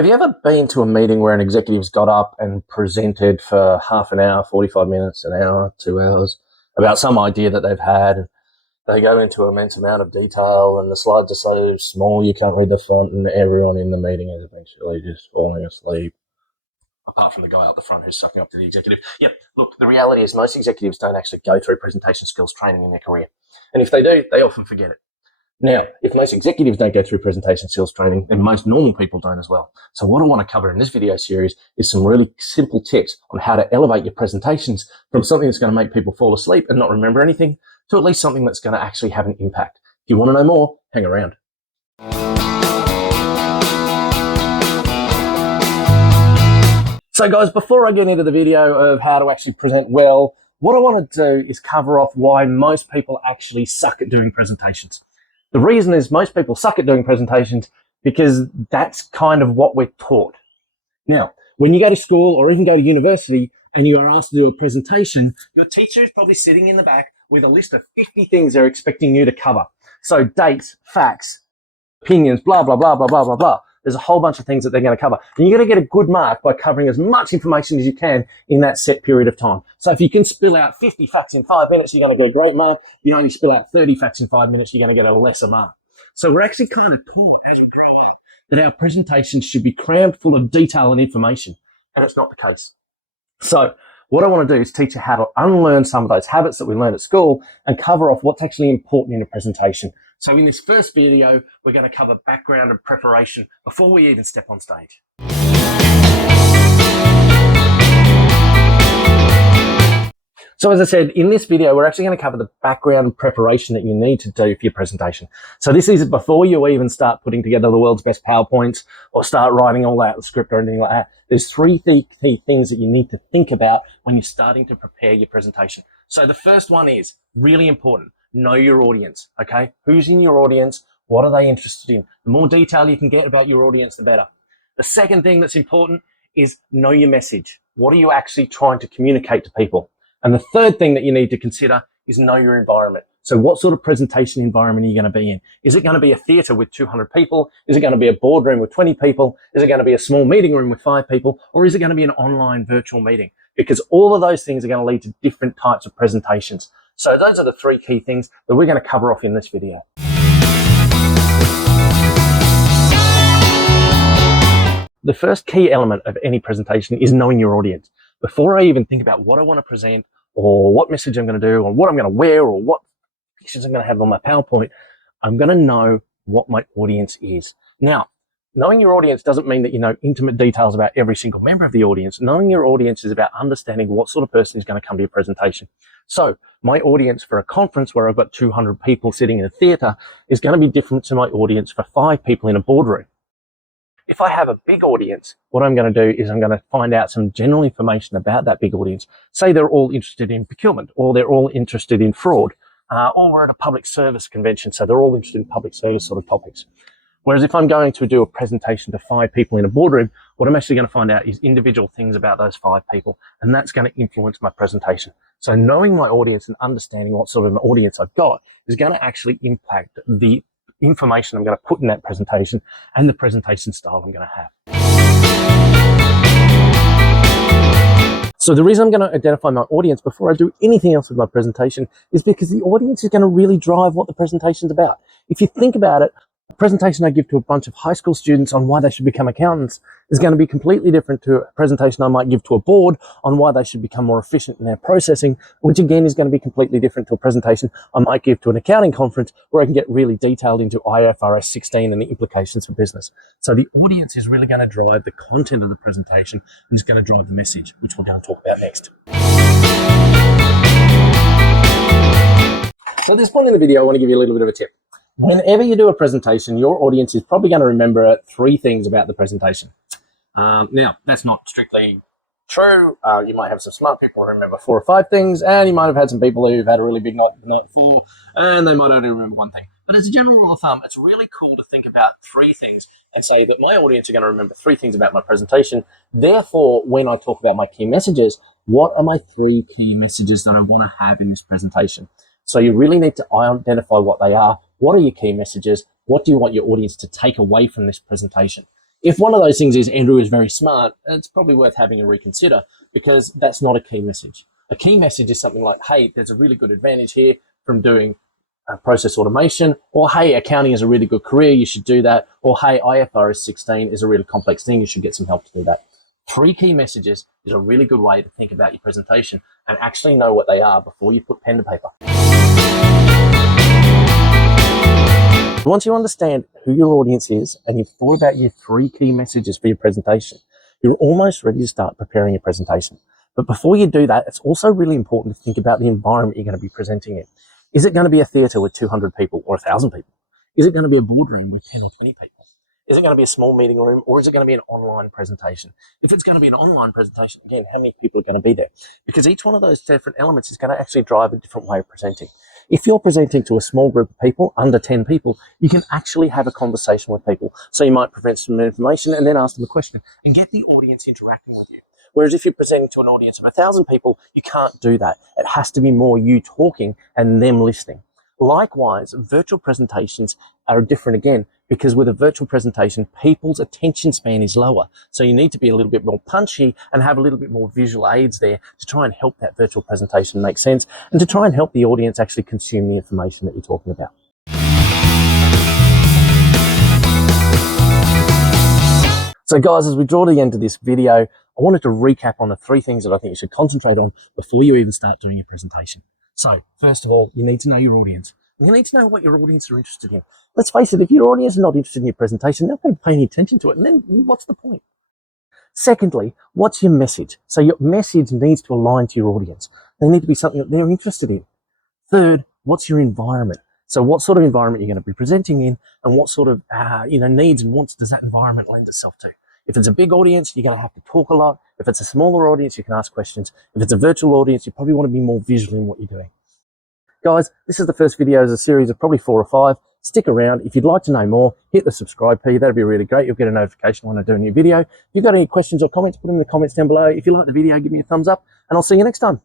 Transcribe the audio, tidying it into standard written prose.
Have you ever been to a meeting where an executive's got up and presented for half an hour, 45 minutes, an hour, 2 hours about some idea that they've had? They go into an immense amount of detail and the slides are so small you can't read the font and everyone in the meeting is eventually just falling asleep, apart from the guy up the front who's sucking up to the executive. Yep, look, the reality is most executives don't actually go through presentation skills training in their career. And if they do, they often forget it. Now, if most executives don't go through presentation skills training, then most normal people don't as well. So what I want to cover in this video series is some really simple tips on how to elevate your presentations from something that's going to make people fall asleep and not remember anything to at least something that's going to actually have an impact. If you want to know more, hang around. So guys, before I get into the video of how to actually present well, what I want to do is cover off why most people actually suck at doing presentations. The reason is most people suck at doing presentations because that's kind of what we're taught. Now, when you go to school or even go to university and you are asked to do a presentation, your teacher is probably sitting in the back with a list of 50 things they're expecting you to cover. So dates, facts, opinions, blah, blah, blah, blah, blah, blah, blah. There's a whole bunch of things that they're going to cover. And you're going to get a good mark by covering as much information as you can in that set period of time. So if you can spill out 50 facts in 5 minutes, you're going to get a great mark. If you only spill out 30 facts in 5 minutes, you're going to get a lesser mark. So we're actually kind of taught as we grow up that our presentations should be crammed full of detail and information. And it's not the case. So what I want to do is teach you how to unlearn some of those habits that we learned at school and cover off what's actually important in a presentation. So in this first video, we're going to cover background and preparation before we even step on stage. So as I said, in this video, we're actually going to cover the background and preparation that you need to do for your presentation. So this is before you even start putting together the world's best PowerPoints or start writing all out the script or anything like that. There's three key things that you need to think about when you're starting to prepare your presentation. So the first one is really important. Know your audience, okay? Who's in your audience? What are they interested in? The more detail you can get about your audience, the better. The second thing that's important is know your message. What are you actually trying to communicate to people? And the third thing that you need to consider is know your environment. So what sort of presentation environment are you going to be in? Is it going to be a theater with 200 people? Is it going to be a boardroom with 20 people? Is it going to be a small meeting room with 5 people? Or is it going to be an online virtual meeting? Because all of those things are going to lead to different types of presentations. So those are the three key things that we're going to cover off in this video. The first key element of any presentation is knowing your audience. Before I even think about what I want to present or what message I'm going to do or what I'm going to wear or what pictures I'm going to have on my PowerPoint, I'm going to know what my audience is. Now, knowing your audience doesn't mean that you know intimate details about every single member of the audience. Knowing your audience is about understanding what sort of person is going to come to your presentation. So my audience for a conference where I've got 200 people sitting in a theater is going to be different to my audience for 5 people in a boardroom. If I have a big audience, what I'm going to do is I'm going to find out some general information about that big audience. Say they're all interested in procurement, or they're all interested in fraud, or we're at a public service convention, so they're all interested in public service sort of topics. Whereas if I'm going to do a presentation to 5 people in a boardroom, what I'm actually going to find out is individual things about those 5 people, and that's going to influence my presentation. So knowing my audience and understanding what sort of an audience I've got is going to actually impact the information I'm going to put in that presentation and the presentation style I'm going to have. So the reason I'm going to identify my audience before I do anything else with my presentation is because the audience is going to really drive what the presentation's about. If you think about it, a presentation I give to a bunch of high school students on why they should become accountants is going to be completely different to a presentation I might give to a board on why they should become more efficient in their processing, which again is going to be completely different to a presentation I might give to an accounting conference where I can get really detailed into IFRS 16 and the implications for business. So the audience is really going to drive the content of the presentation and it's going to drive the message, which we're going to talk about next. So at this point in the video, I want to give you a little bit of a tip. Whenever you do a presentation, your audience is probably going to remember 3 things about the presentation. Now, that's not strictly true. You might have some smart people who remember 4 or 5 things, and you might have had some people who've had a really big night before, and they might only remember 1 thing. But as a general rule of thumb, it's really cool to think about 3 things and say that my audience are going to remember 3 things about my presentation. Therefore, when I talk about my key messages, what are my 3 key messages that I want to have in this presentation? So you really need to identify what they are. What are your key messages? What do you want your audience to take away from this presentation? If one of those things is Andrew is very smart, it's probably worth having a reconsider, because that's not a key message. A key message is something like, hey, there's a really good advantage here from doing process automation, or hey, accounting is a really good career, you should do that, or hey, IFRS 16 is a really complex thing, you should get some help to do that. 3 key messages is a really good way to think about your presentation and actually know what they are before you put pen to paper. Once you understand who your audience is and you've thought about your 3 key messages for your presentation, you're almost ready to start preparing your presentation. But before you do that, it's also really important to think about the environment you're going to be presenting in. Is it going to be a theatre with 200 people or 1,000 people? Is it going to be a boardroom with 10 or 20 people? Is it going to be a small meeting room, or is it going to be an online presentation? If it's going to be an online presentation, again, how many people are going to be there? Because each one of those different elements is going to actually drive a different way of presenting. If you're presenting to a small group of people, under 10 people, you can actually have a conversation with people. So you might present some information and then ask them a question and get the audience interacting with you. Whereas if you're presenting to an audience of 1,000 people, you can't do that. It has to be more you talking and them listening. Likewise, virtual presentations are different again, because with a virtual presentation, people's attention span is lower. So you need to be a little bit more punchy and have a little bit more visual aids there to try and help that virtual presentation make sense and to try and help the audience actually consume the information that you're talking about. So guys, as we draw to the end of this video, I wanted to recap on the 3 things that I think you should concentrate on before you even start doing your presentation. So first of all, you need to know your audience. You need to know what your audience are interested in. Let's face it, if your audience is not interested in your presentation, they're not going to pay any attention to it. And then what's the point? Secondly, what's your message? So your message needs to align to your audience. They need to be something that they're interested in. Third, what's your environment? So what sort of environment you're going to be presenting in, and what sort of needs and wants does that environment lend itself to? If it's a big audience, you're going to have to talk a lot. If it's a smaller audience, you can ask questions. If it's a virtual audience, you probably want to be more visual in what you're doing. Guys, this is the first video of a series of probably 4 or 5. Stick around. If you'd like to know more, hit the subscribe key. That'd be really great. You'll get a notification when I do a new video. If you've got any questions or comments, put them in the comments down below. If you like the video, give me a thumbs up, and I'll see you next time.